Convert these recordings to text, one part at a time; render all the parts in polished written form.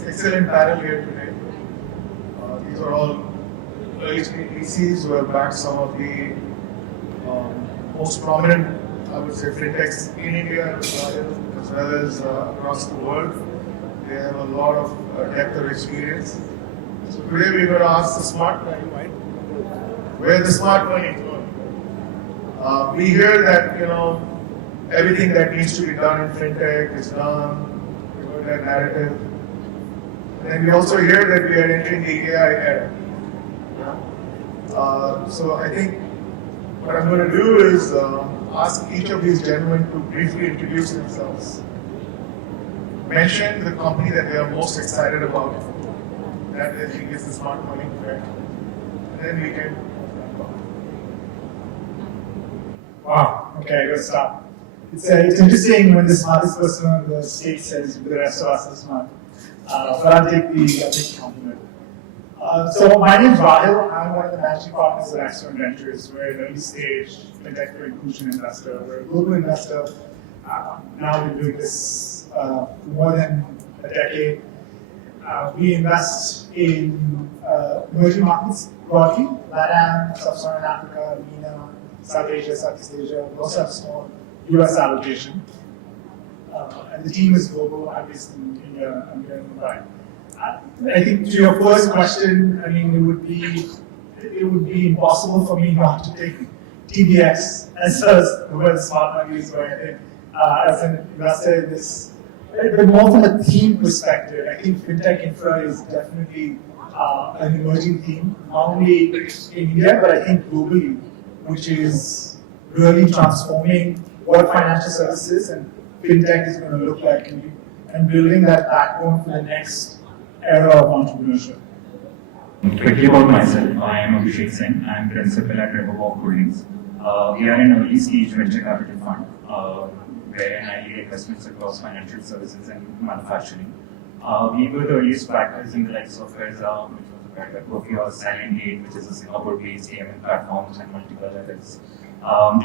excellent panel here today. These are all early stage VCs who have backed some of the most prominent, I would say, fintechs in India as well as across the world. They have a lot of depth of experience. So today we're going to ask the smart money, where the smart money is going. We hear that everything that needs to be done in fintech is done. We heard that narrative. And we also hear that we are entering the AI era. So I think what I'm going to do is ask each of these gentlemen to briefly introduce themselves. Mention the company that they are most excited about, that they think is the smart money correct. And then we can. Wow, okay, good start. It's interesting when the smartest person on the stage says the rest of us are smart. But I'll take the compliment. So my name is Rahil. I'm one of the managing partners at Accion Ventures. We're an early stage fintech for inclusion investor. We're a global investor. Now we've been doing this for more than a decade. We invest in emerging markets broadly, LATAM, Sub-Saharan Africa, MENA, South Asia, Southeast Asia. We also have a small US allocation. And the team is global. I'm based in India. I'm here in Mumbai. I think to your first question, I mean, it would be impossible for me not to take TBX as where the smart money is going. I think as an investor in this, but more from a theme perspective, I think fintech infra is definitely an emerging theme, not only in India, but I think globally, which is really transforming what financial services and fintech is going to look like and building that backbone for the next era of entrepreneurship. Quickly about myself, I am Abhishek Singh. I am principal at Riverwalk Holdings. We are an early stage venture capital fund where I lead investments across financial services and manufacturing. We were the earliest backers in the likes of Verza, which was acquired by Procure, Silent, which is a Singapore-based AML platform, and multiple others.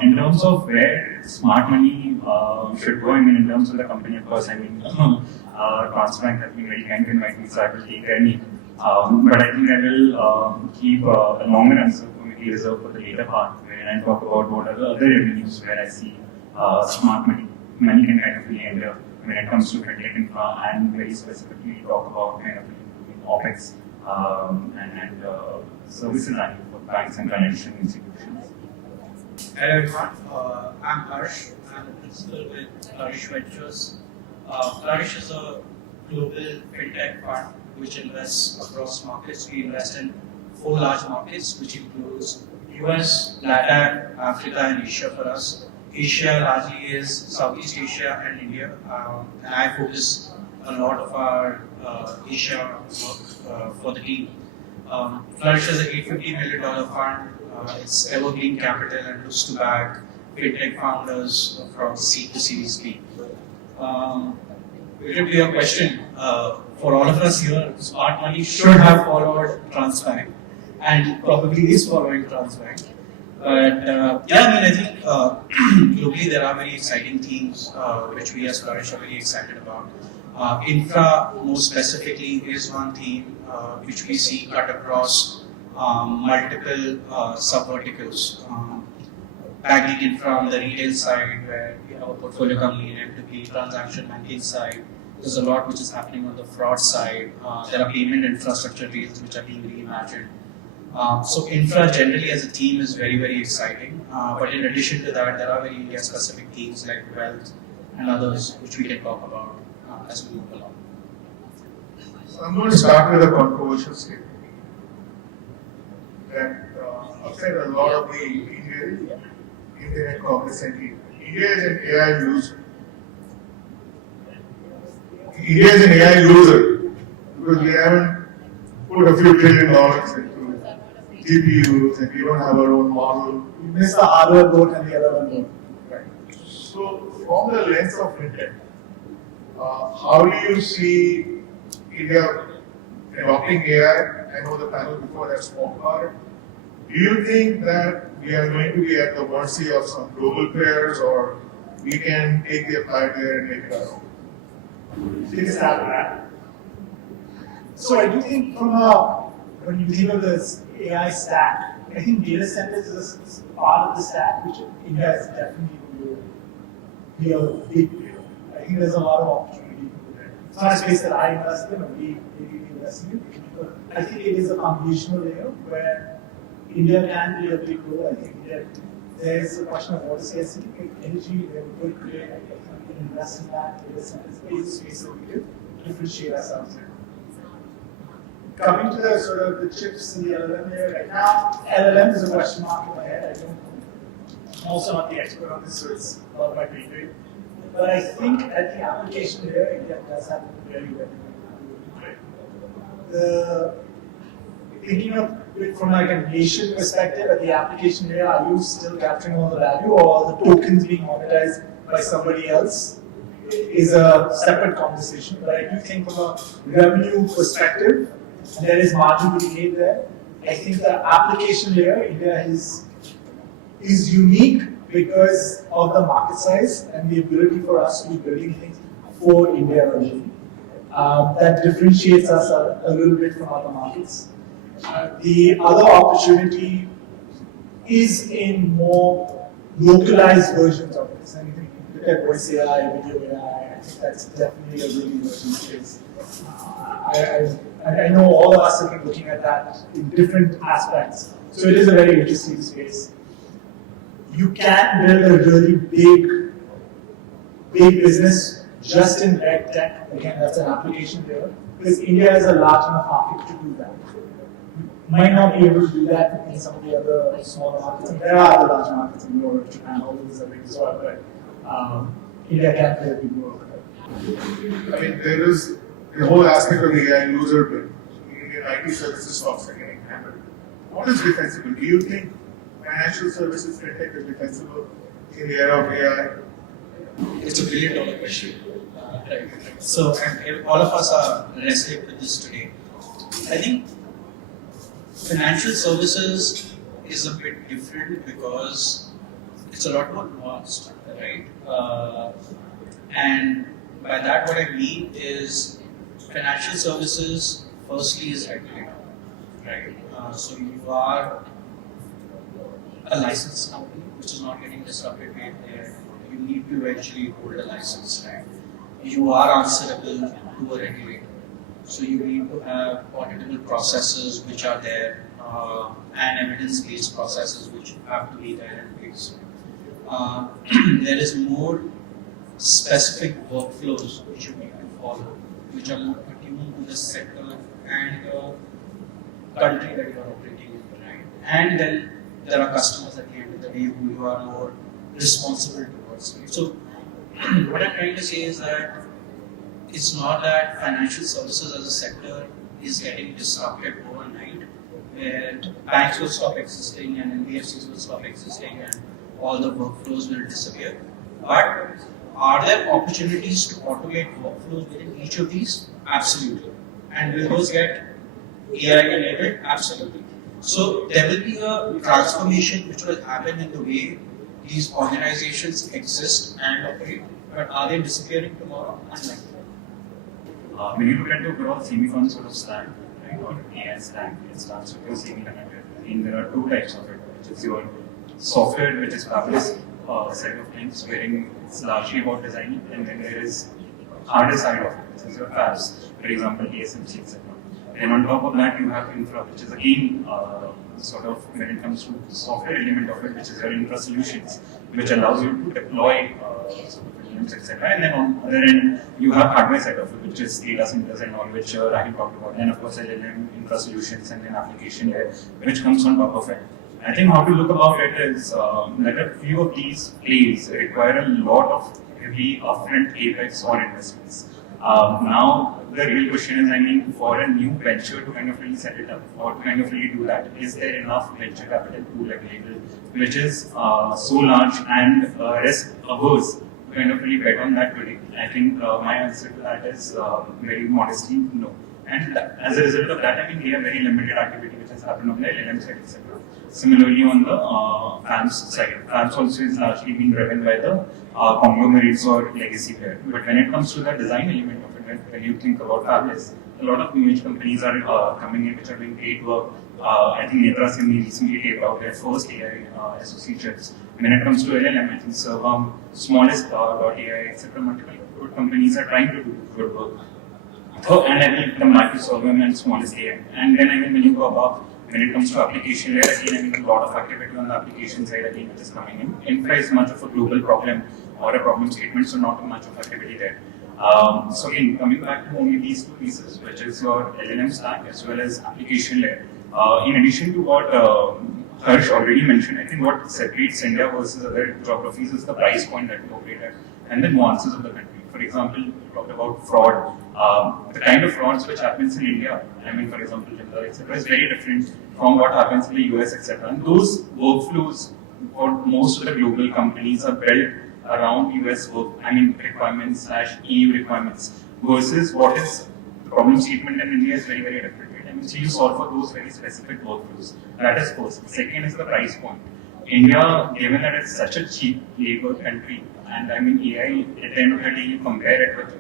In terms of where smart money should go, I mean, in terms of the company, of course, I mean, TransBnk has been very kind to invite me, so I will take their name. But I think I will keep a longer answer for maybe reserved for the later part, where I talk about what are the other revenues where I see smart money can kind of really enter when it comes to fintech infra, and very specifically talk about kind of OpEx and services running for banks and financial institutions. Hello everyone, I'm Harsh. I'm the principal with Flourish Ventures. Flourish is a global fintech fund which invests across markets. We invest in 4 large markets, which includes US, LATAM, Africa, and Asia for us. Asia largely is Southeast Asia and India, and I focus a lot of our Asia work for the team. Flourish is an $850 million fund. It's evergreen capital and looks to back fintech founders from seed to Series B. It would be a question for all of us here. Smart money should have followed TransBnk, and probably is following TransBnk. But I think globally there are very exciting themes which we as Flourish are very excited about. Infra, more specifically, is one theme which we see cut across multiple sub-verticals. Banking from the retail side, where we have a portfolio company in M2P, transaction banking side. There's a lot which is happening on the fraud side. There are payment infrastructure deals which are being reimagined. So infra generally as a theme is very, very exciting. But in addition to that, there are very India-specific themes like wealth and others which we can talk about as we move along. So I'm going to start with a controversial statement that upset a lot of the Indian internet cognizantly. India is an AI user. India is an AI user because we haven't put a few $1 trillion into GPUs and we don't have our own model. We missed the hardware boat and the LLM boat. Right. So from the lens of fintech, how do you see India adopting AI? I know the panel before that spoke about it. Do you think that we are going to be at the mercy of some global players, or we can take the applied layer and make it our own? Take a stab at that. So I do think when you think of this AI stack, I think data centers is a part of the stack which India is definitely going to be a big player. I think there's a lot of opportunity there. It's not a space that I invest in or we invest in, but I think it is a foundational layer where India can be a big role. I think there's a question of water scarcity, energy, we have a good grid. I think we can invest in that. Data centers is a space that we can differentiate ourselves in. Coming to the sort of the chips in the LLM layer right now, LLM is a question mark in my head. I'm also not the expert on this, so it's not my pay grade. But I think at the application layer, India does have a very, very good. Thinking of it from like a nation perspective, at the application layer, are you still capturing all the value, or are the tokens being monetized by somebody else? Is a separate conversation. But I do think from a revenue perspective, and there is margin to be made there. I think the application layer, India is unique because of the market size and the ability for us to be building things for India only. That differentiates us a little bit from other markets. The other opportunity is in more localized versions of this. And if you look at voice AI, video AI, I think that's definitely a really emerging space. I know all of us have been looking at that in different aspects. So it is a very interesting space. You can build a really big business just in red tech. Again, that's an application layer. Because India is a large enough market to do that. You might not be able to do that in some of the other smaller markets. And there are other large markets in Europe, Japan, all of these are big as well. But India can play a big role. I mean, there is the whole aspect of AI user build. Indian IT services stocks are getting hammered. What is defensible? Do you think financial services fintech is defensible in the era of AI? It's $1 billion question. Right. So, and all of us are wrestling with this today. I think financial services is a bit different because it's a lot more nuanced, right? And by that, what I mean is financial services, firstly, is regulated, right? So you are a licensed company, which is not getting disrupted right there. You need to eventually hold a license, right? You are answerable to a regulator. So you need to have auditable processes which are there, and evidence-based processes which have to be there in place. There is more specific workflows which you need to follow, which are more attuned to the sector and the country that you are operating in, right? And then there are customers at the end of the day who you are more responsible towards. Right? So what I'm trying to say is that it's not that financial services as a sector is getting disrupted overnight, where banks will stop existing and NBFCs will stop existing and all the workflows will disappear. But are there opportunities to automate workflows within each of these? Absolutely. And will those get AI enabled? Absolutely. So there will be a transformation which will happen in the way these organizations exist and operate. But are they disappearing tomorrow? Unlikely. When you look at the overall semi-con sort of stack, right, or AI stack, it starts with your semi-connected. And there are two types of it, which is your software, which is fabless side of things, wherein it's largely about designing, and then there is harder side of it, which is your fabs, for example, TSMC, etc. And on top of that, you have infra, which is again sort of when it comes to the software element of it, which is your infra solutions, which allows you to deploy sort of elements, etc. And then on the other end, you have hardware side of it, which is data centers and all, which Rahil talked about. And of course, LLM, infra solutions, and then application layer, which comes on top of it. I think how to look about it is that a few of these plays require a lot of heavy upfront capex or investments. Now, the real question is, I mean, for a new venture to kind of really set it up or to kind of really do that, is there enough venture capital pool available which is so large and risk averse to kind of really bet on that today? I think my answer to that is very modestly no. And as a result of that, I mean, we have very limited activity which has happened on the LLM side, etc. Similarly, on the FAMS side, FAMS also is largely being driven by the conglomerates or legacy player. But when it comes to the design element of it, when you think about fabless, a lot of new age companies are coming in which are doing great work. I think Netra Singh recently gave out their first AI SoC chips. When it comes to LLM, I think Servam, smallest .ai, etc. Multiple good companies are trying to do good work. And I think the microservice and smallest AI. And then I mean when you go above, when it comes to application layer, again I mean a lot of activity on the application side again which is coming in. Infra is much of a global problem or a problem statement, so not much of activity there. So again, coming back to only these two pieces, which is your LLM stack as well as application layer. In addition to what Harsh already mentioned, I think what separates India versus other geographies is the price point that we operate at and the nuances of the country. For example, you talked about fraud. The kind of frauds which happens in India, I mean, for example, etc., is very different from what happens in the US, etc. And those workflows for most of the global companies are built around US requirements / EU requirements versus what is the problem statement in India is very, very different. Right? I mean, so you solve for those very specific workflows. That is first. Second is the price point. India, given that it's such a cheap labor country, and I mean AI, at the end of the day, you compare it with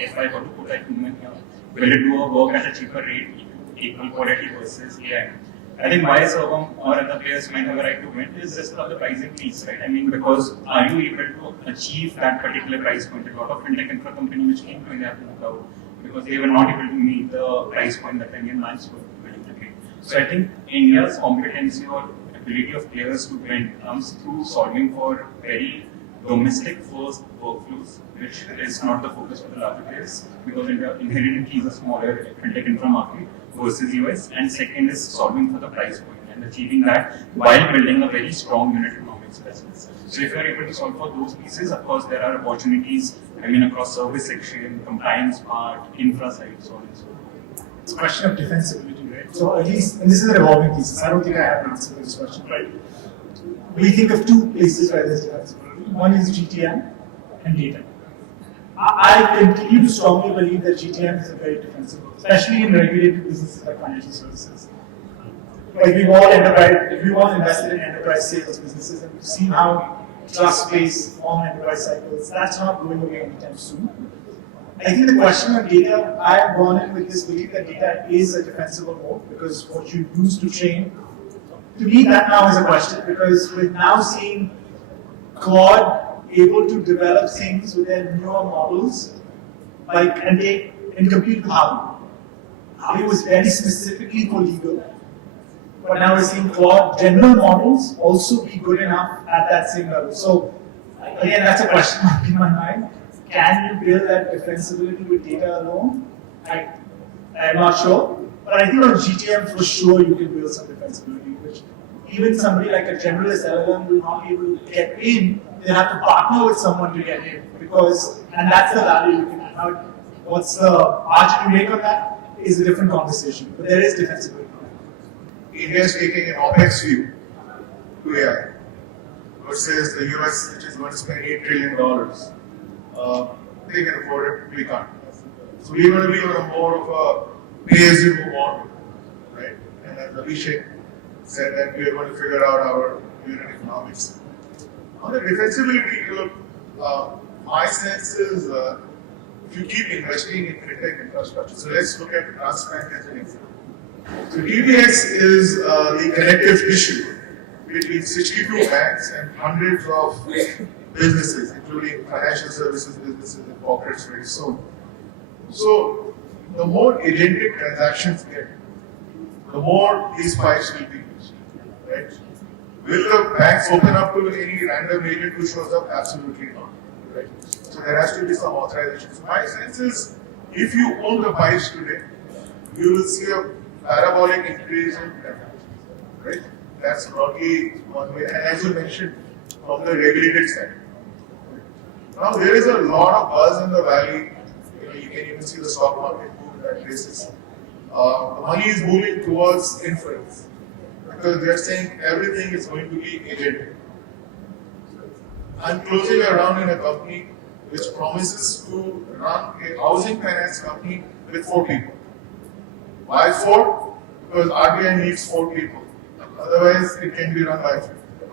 if I were to put a human here, will it do a work at a cheaper rate, equal quality versus AI? I think why Servam or other players might have a right to win is just for the pricing piece, right? I mean, because are you able to achieve that particular price point? A lot of fintech infra companies which came to India have moved out because they were not able to meet the price point that Indian banks were willing to pay. So I think India's competency or ability of players to win comes through solving for very domestic first workflows, which is not the focus of the larger players because India inherently is a smaller fintech infra market versus US, and second is solving for the price point and achieving that while building a very strong unit economics business. So if you are able to solve for those pieces, of course there are opportunities, across service section, compliance part, infra side, so on and so forth. It's a question of defensibility, right? So at least, and this is an evolving thesis, I don't think I have an answer to this question, right? We think of two places where there's defensibility. One is GTM and data. I continue to strongly believe that GTM is a very defensible, especially in regulated businesses like financial services. Like we've all invested in enterprise sales businesses and we've seen how trust-based form enterprise cycles, that's not going away anytime soon. I think the question of data, I've gone in with this belief that data is a defensible mode because what you use to train, to me that now is a question because we're now seeing Claude able to develop things with their newer models, and compete with Harvey. Harvey was very specifically for legal, but now we're seeing Claude general models also be good enough at that same level. So again, that's a question mark in my mind. Can you build that defensibility with data alone? I'm not sure, but I think on GTM for sure you can build some defensibility, which even somebody like a generalist LLM will not be able to get in. They have to partner with someone to get in and that's the value you can have. What's the margin you make on that is a different conversation, but there is defensibility. India is taking an OPEX view to AI versus the US, which is going to spend $8 trillion. They can afford it, we can't. So we're going to be on a more of a pay-as-you-go model, right? And as Abhishek said that we are going to figure out our unit economics. On the defensibility, my sense is if you keep investing in fintech infrastructure, so let's look at TransBnk as an example. So TBX is the connective tissue between 62 banks and hundreds of businesses, including financial services businesses and corporates very soon. So the more agentic transactions get, the more these pipes will be used, right? Will the banks open up to any random agent who shows up? Absolutely not, right? So there has to be some authorization. So my sense is, if you own the pipes today, you will see a parabolic increase in transactions, right? That's broadly one way. And as you mentioned, from the regulated side. Now there is a lot of buzz in the valley. You can even see the stock market move in that basis. The money is moving towards inference because they are saying everything is going to be agentic. I'm closing a round in a company which promises to run a housing finance company with 4 people. Why 4? Because RBI needs 4 people. Otherwise, it can be run by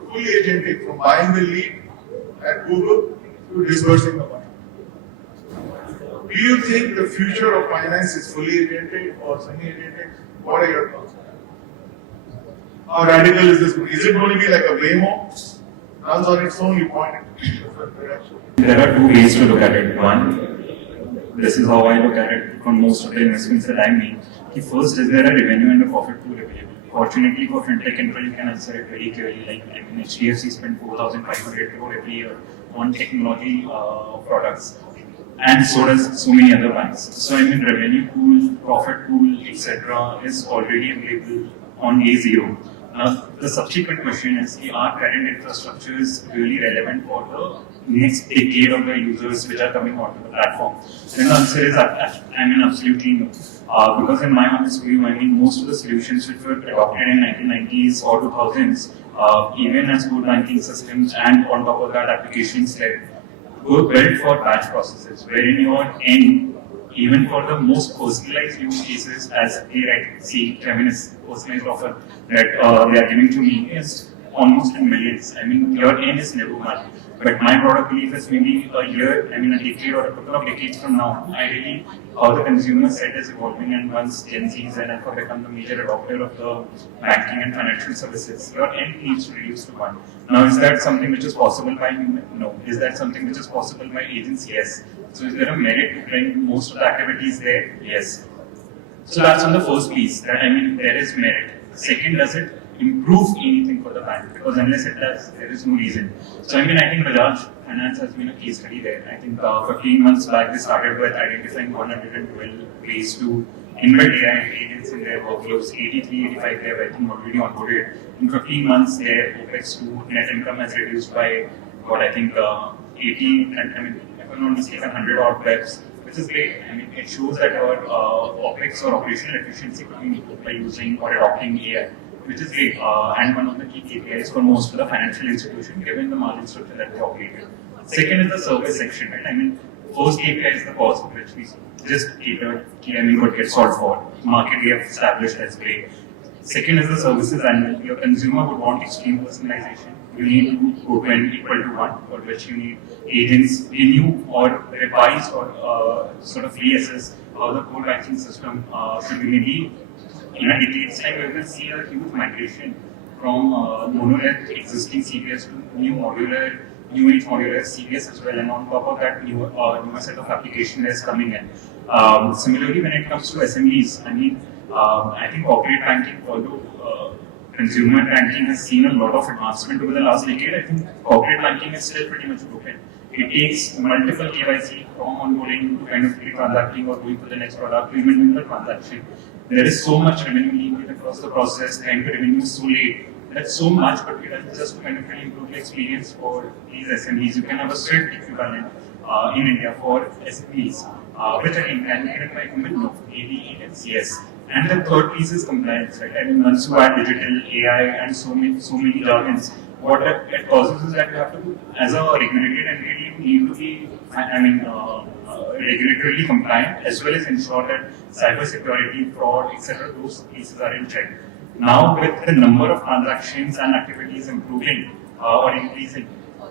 fully agentic, from buying the lead at Google to disbursing the money. Do you think the future of finance is fully agentic or semi-agentic? What are your thoughts? How radical is this? Is it going to be like a Waymo? Runs on its own, you point it in different directions? There are two ways to look at it. One, this is how I look at it from most of the investments that I make. The first, is there a revenue and a profit pool available? Fortunately for Fintech Infra, you can answer it very clearly. Like, I mean, HDFC spent 4,500 crore every year on technology products. And so does so many other banks. So I mean, revenue pool, profit pool, etc. is already available on day zero. The subsequent question is, are current infrastructures really relevant for the next decade of the users which are coming onto the platform? And the answer is, I mean, absolutely no. Because in my honest view, I mean, most of the solutions which were adopted in 1990s or 2000s, even as core banking systems and on top of that applications like, were built for batch processes, wherein your end, even for the most personalized use cases, as feminist personalized offer that they are giving to me is almost in millions. I mean, your end is never much. But my product belief is maybe a year, I mean, a decade or a couple of decades from now, how the consumer set is evolving, and once Gen Zs and Alpha become the major adopter of the banking and financial services, your end needs to reduce to one. Now, is that something which is possible by human? No. Is that something which is possible by agents? Yes. So is there a merit to bring most of the activities there? Yes. So that's on the first piece, that I mean, there is merit. Second, does it improve anything for the bank? Because unless it does, there is no reason. So I mean, I think Bajaj Finance has been a case study there. I think 15 months back, they started with identifying 112 ways to embed AI agents in their workflows. 83, 85 they have, I think, already onboarded. In 15 months, their OPEX to net income has reduced by what I think 80, and I mean, if I'm not mistaken, 100 odd reps, which is great. I mean, it shows that our OPEX or operational efficiency could be improved by using or adopting AI, which is great, and one of the key KPIs for most of the financial institutions, given the margin structure that they operate in. Second is the service section, right? I mean, first KPI is the cost, which we just cater, I mean, what gets solved for. Market we have established as great. Second is the services angle. Your consumer would want extreme personalization. You need to go to n equal to 1, for which you need agents renew or revise or sort of reassess how the core banking system should be. Maybe in a decade's time, we will see a huge migration from monolith existing CBS to new modular, new age modular CBS as well, and on top of that, newer set of application is coming in. Similarly, when it comes to SMEs, I mean, I think corporate banking, although consumer banking has seen a lot of advancement over the last decade, I think corporate banking is still pretty much broken. It takes multiple KYC from onboarding to kind of transacting or going for the next product to even doing the transaction. There is so much revenue leakage across the process, time to revenue is so late. That's so much, but we have just to kind of really improve the experience for these SMEs. You can have a SWIFT equivalent in India for SMEs, which again can be created by human, no, AD agents, yes. And the third piece is compliance, right? I mean, once you add digital, AI, and so many jargons, what it causes is that you have to, as a regulated entity, you need to be, regulatorily compliant, as well as ensure that cybersecurity, fraud, etc., those pieces are in check. Now, with the number of transactions and activities improving or increasing,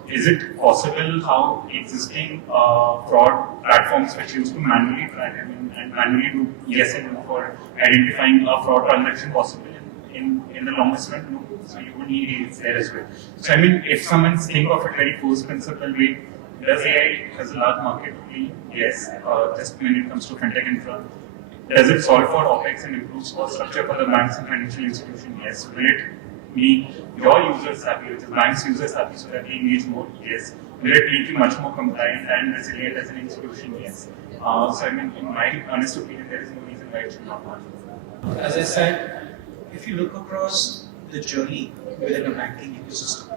is it possible how existing fraud platforms which used to manually track, and manually do yes and no for identifying a fraud transaction possible in the longest run? No. So you would need agents there as well. So I mean, if someone think of it very first principle way, does AI has a large market? Yes. Just when it comes to fintech infra, does it solve for OPEX and improve cost structure for the banks and financial institutions? Yes. Will it make your users happy, which is banks' users happy, so that they engage more? Yes. Will it make you much more compliant and resilient as an institution? Yes. So I mean, in my honest opinion, there is no reason why it should not work. As I said, if you look across the journey within a banking ecosystem,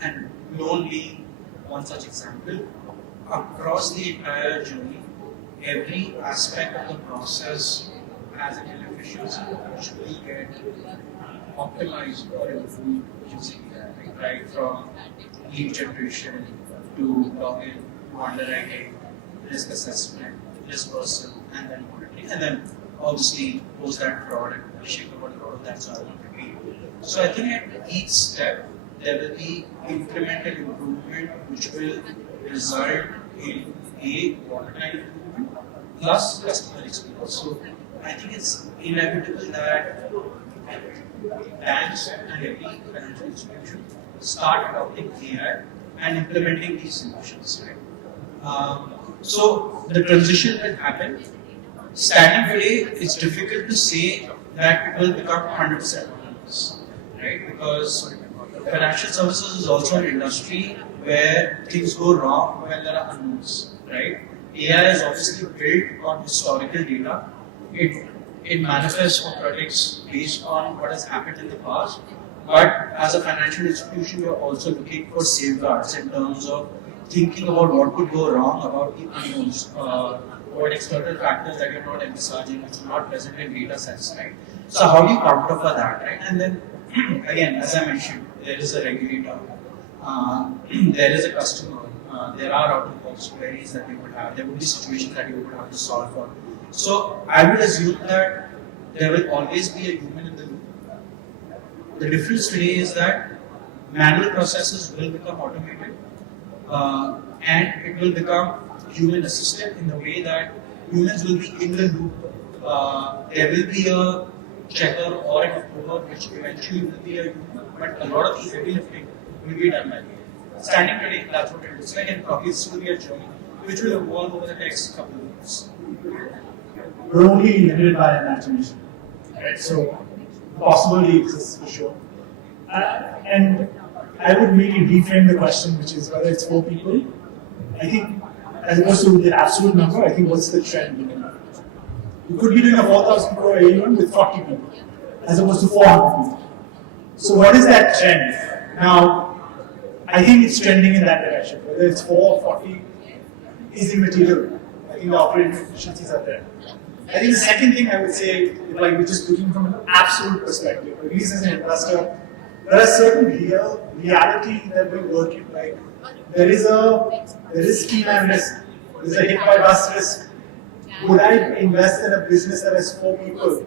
and loan being one such example, across the entire journey, every aspect of the process as it efficiency actually get optimized or improved using AI, right? From lead generation to login to underwriting, risk assessment, dispersal, and then monitoring, and then obviously post that fraud and Abhishek about a lot of that, so I won't repeat. So I think at each step there will be incremental improvement which will result in a volatile plus customer experience. So I think it's inevitable that banks and every financial institution start adopting AI and implementing these solutions. Right? So the transition will happen. Standing today, it's difficult to say that it will become 100% autonomous, right? Because financial services is also an industry where things go wrong when there are unknowns, right? AI is obviously built on historical data. It manifests or predicts based on what has happened in the past. But as a financial institution, you're also looking for safeguards in terms of thinking about what could go wrong, about the unknowns, what external factors that you're not envisaging, which are not present in data sets, right? So how do you counter for that, right? And then again, as I mentioned, there is a regulator, there is a customer, there are out-of-the-box queries that you would have, there would be situations that you would have to solve for. So I would assume that there will always be a human in the loop. The difference today is that manual processes will become automated and it will become human assisted in the way that humans will be in the loop. There will be a checker or an approver which eventually will be a human, but a lot of the heavy lifting will be done by you. Standing today, that's what it looks like, and probably this will be a journey which will evolve over the next couple of years. We're only limited by imagination, right? So possibility exists for sure. And I would maybe reframe the question, which is whether it's 4 people. I think, as opposed to the absolute number, I think what's the trend? You could be doing a 4,000 crore AUM with 40 people, as opposed to 400 people. So what is that trend? Now, I think it's trending in that direction. Whether it's 4 or 40 is immaterial. I think the operating efficiencies are there. I think the second thing I would say, like we're just looking from an absolute perspective, at least as an investor, there are certain reality that we're working, like there is key man risk, there's a hit by bus risk. Would I invest in a business that has 4 people,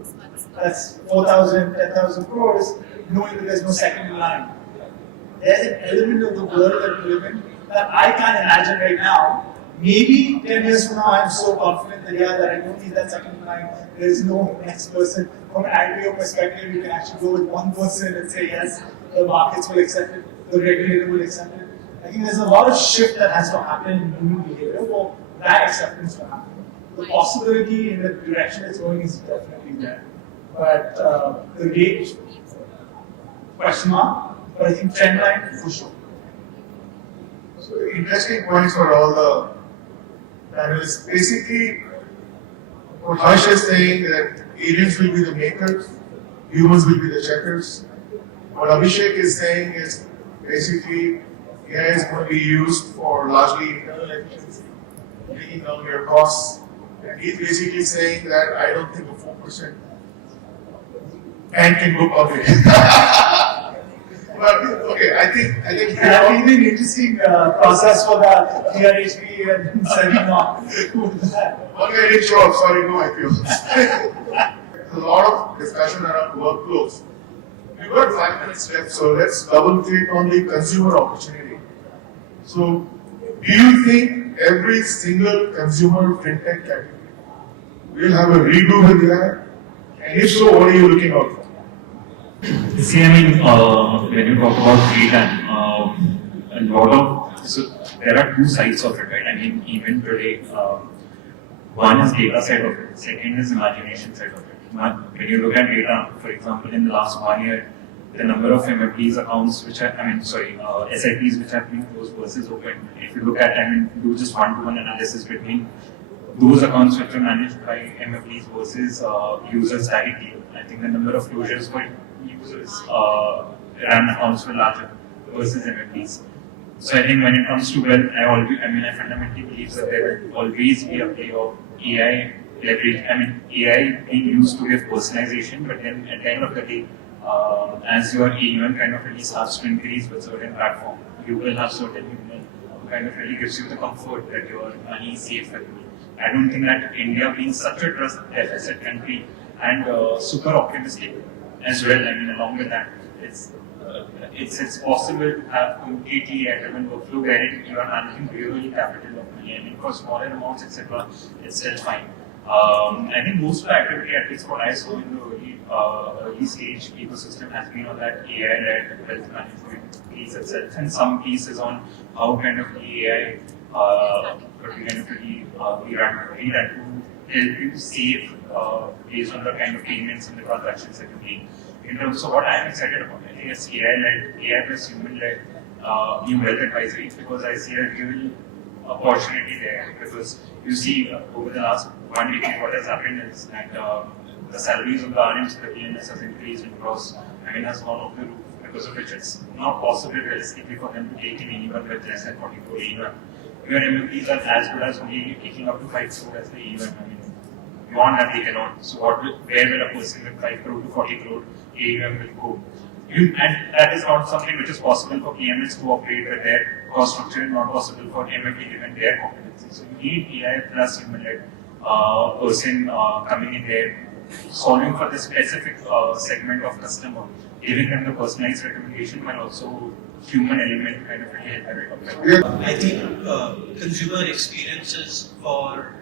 that's 4,000, 10,000 crores, knowing that there's no second in line? There's an element of the world that we live in that I can't imagine right now. Maybe 10 years from now, I'm so confident that I don't need that second line. There is no next person. From an IPO perspective, you can actually go with one person and say, yes, the markets will accept it, the regulator will accept it. I think there's a lot of shift that has to happen in human behavior for that acceptance to happen. The possibility in the direction it's going is definitely there. But the rate, question mark, but I think trend line, for sure. So interesting points for all the panelists. Basically, what Harsh is saying that agents will be the makers, humans will be the checkers. What Abhishek is saying is basically AI is going to be used for largely internal efficiency, bringing down your costs. And he's basically saying that I don't think a 4% and can go public. But okay, I think That will be an interesting process for the DRHP and seminar. okay, I didn't show up, sorry, no IPO. There's a lot of discussion around workflows. We've got 5 minutes left, so let's double click on the consumer opportunity. So, do you think every single consumer fintech category will have a redo with AI? And if so, what are you looking out for? See, I mean, when you talk about data, a lot of, so there are 2 sides of it, right? I mean, even today, one is data side of it, second is imagination side of it. When you look at data, for example, in the last 1 year, the number of MFDs accounts which are, SIPs which have been closed versus open. If you look at, do just one-to-one analysis between those accounts which are managed by MFDs versus users directly. I think the number of closures for users run accounts were larger versus MFDs. So I think when it comes to wealth, I fundamentally believe that there will always be a play of AI leverage. AI being used to give personalization, but then at the end of the day, as your AUM kind of really starts to increase with certain platform, you will have certain human who kind of really gives you the comfort that your money is safe with you. I don't think that India being such a trust deficit country and super optimistic as well, along with that, it's possible to have completely AI-driven workflow wherein you are managing real capital of money. For smaller amounts, etc., it's still fine. I think most of the activity, at least what I saw in the early stage ecosystem, has been on that AI-led wealth management piece itself, and some pieces on how kind of the AI could be kind of really run to help you to save based on the kind of payments and the transactions that you make. In terms of what I'm excited about, I think it's AI-led, AI plus human-led new wealth advisory, because I see a real opportunity there. Because you see over the last 1 decade, what has happened is that the salaries of the RMs of the PMS has increased across, has gone off the roof, because of which it's not possible realistically for them to take in anyone with less than 40 crore AUM. Your MLPs are as good as only taking up to 5 crore as the AUM. Beyond that they cannot. So where will a person with 5 crore to 40 crore AUM will go? And that is not something which is possible for PMS to operate with their cost structure, and not possible for MLP given their competency. So you need AI plus human-led person coming in there, solving for the specific segment of customer, giving them the personalized recommendation, but also human element kind of really help. I think consumer experiences for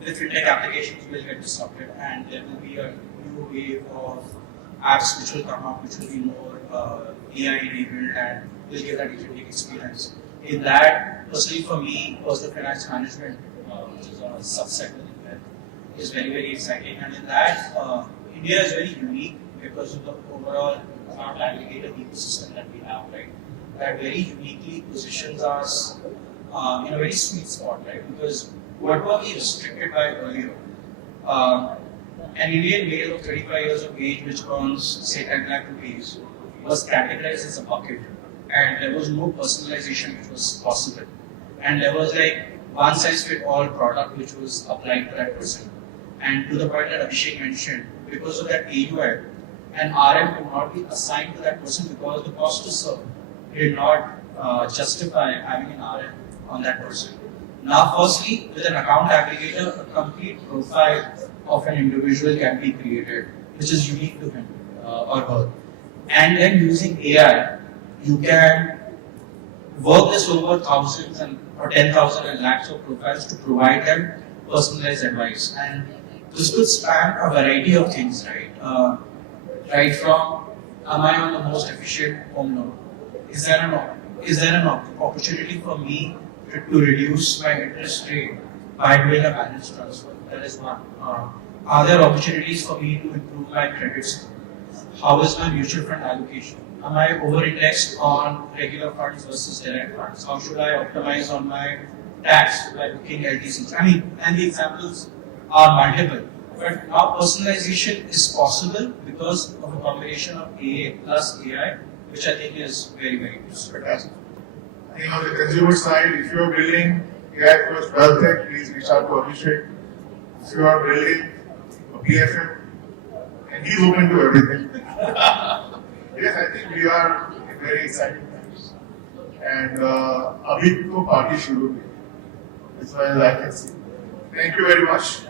the fintech applications will get disrupted, and there will be a new wave of apps which will come up, which will be more AI enabled and will give that agentic experience. In that, personally for me, personal finance management, which is a subset within that, is very, very exciting. And in that, India is very unique because of the overall account aggregator ecosystem that we have, right? That very uniquely positions us in a very sweet spot, right? Because what were we restricted by earlier? An Indian male of 35 years of age, which earns say 10 lakh rupees, was categorized as a bucket, and there was no personalization which was possible. And there was like one size fit all product which was applied to that person. And to the point that Abhishek mentioned, because of that AUM, an RM could not be assigned to that person because the cost to serve did not justify having an RM on that person. Now, firstly, with an account aggregator, a complete profile of an individual can be created, which is unique to him or her. And then using AI, you can work this over thousands or 10,000 and lakhs of profiles to provide them personalized advice. And this could span a variety of things, right? Right from, am I on the most efficient home loan? Is there an opportunity for me to reduce my interest rate by doing a balance transfer? That is one. Are there opportunities for me to improve my credit score? How is my mutual fund allocation? Am I over-indexed on regular funds versus direct funds? How should I optimize on my tax by booking LTCs? And the examples are multiple. But now personalization is possible because of a combination of AA plus AI, which I think is very, very useful. Fantastic. I think on the consumer side, if you are building AI first wealth tech, please reach out to Abhishek. If you are building a PFM, and he's open to everything. Yes, I think we are in very exciting times. And abhi to party shuru hui, as well as I can see. Thank you very much.